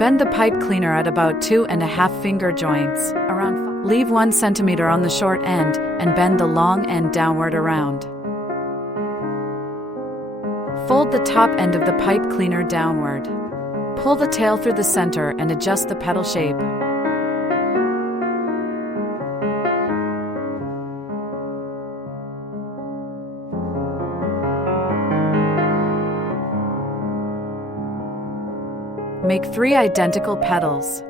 Bend the pipe cleaner at about 2.5 finger joints, around 5. Leave 1 centimeter on the short end, and bend the long end downward around. Fold the top end of the pipe cleaner downward. Pull the tail through the center and adjust the petal shape. Make 3 identical petals.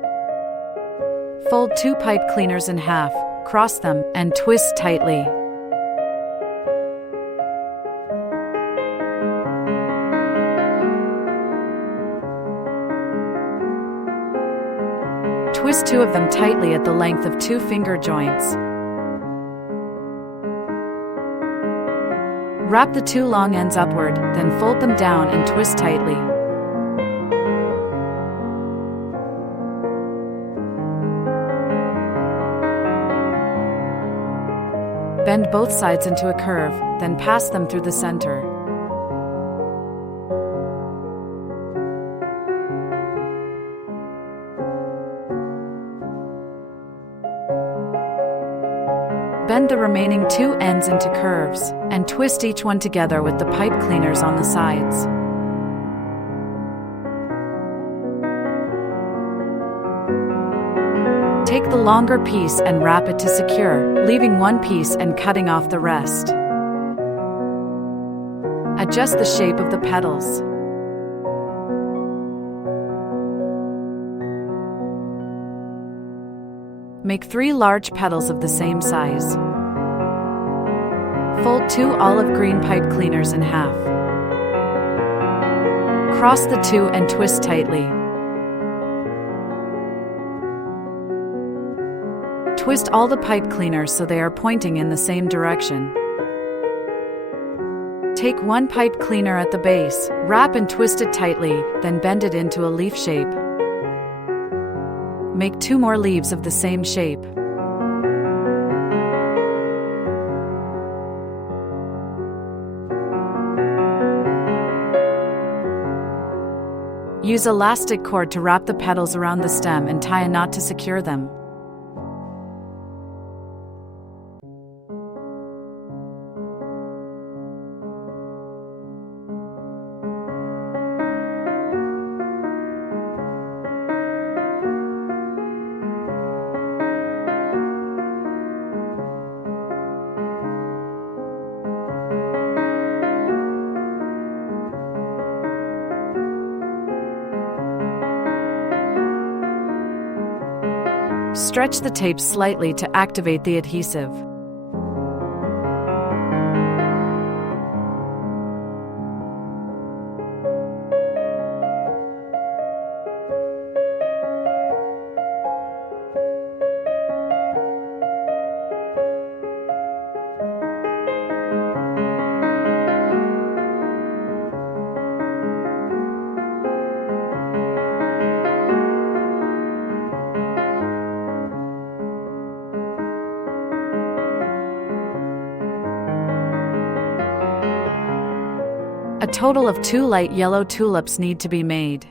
Fold 2 pipe cleaners in half, cross them, and twist tightly. Twist 2 of them tightly at the length of 2 finger joints. Wrap the 2 long ends upward, then fold them down and twist tightly. Bend both sides into a curve, then pass them through the center. Bend the remaining 2 ends into curves, and twist each one together with the pipe cleaners on the sides. Take the longer piece and wrap it to secure, leaving 1 piece and cutting off the rest. Adjust the shape of the petals. Make 3 large petals of the same size. Fold 2 olive green pipe cleaners in half. Cross the 2 and twist tightly. Twist all the pipe cleaners so they are pointing in the same direction. Take 1 pipe cleaner at the base, wrap and twist it tightly, then bend it into a leaf shape. Make 2 more leaves of the same shape. Use elastic cord to wrap the petals around the stem and tie a knot to secure them. Stretch the tape slightly to activate the adhesive. A total of 2 light yellow tulips need to be made.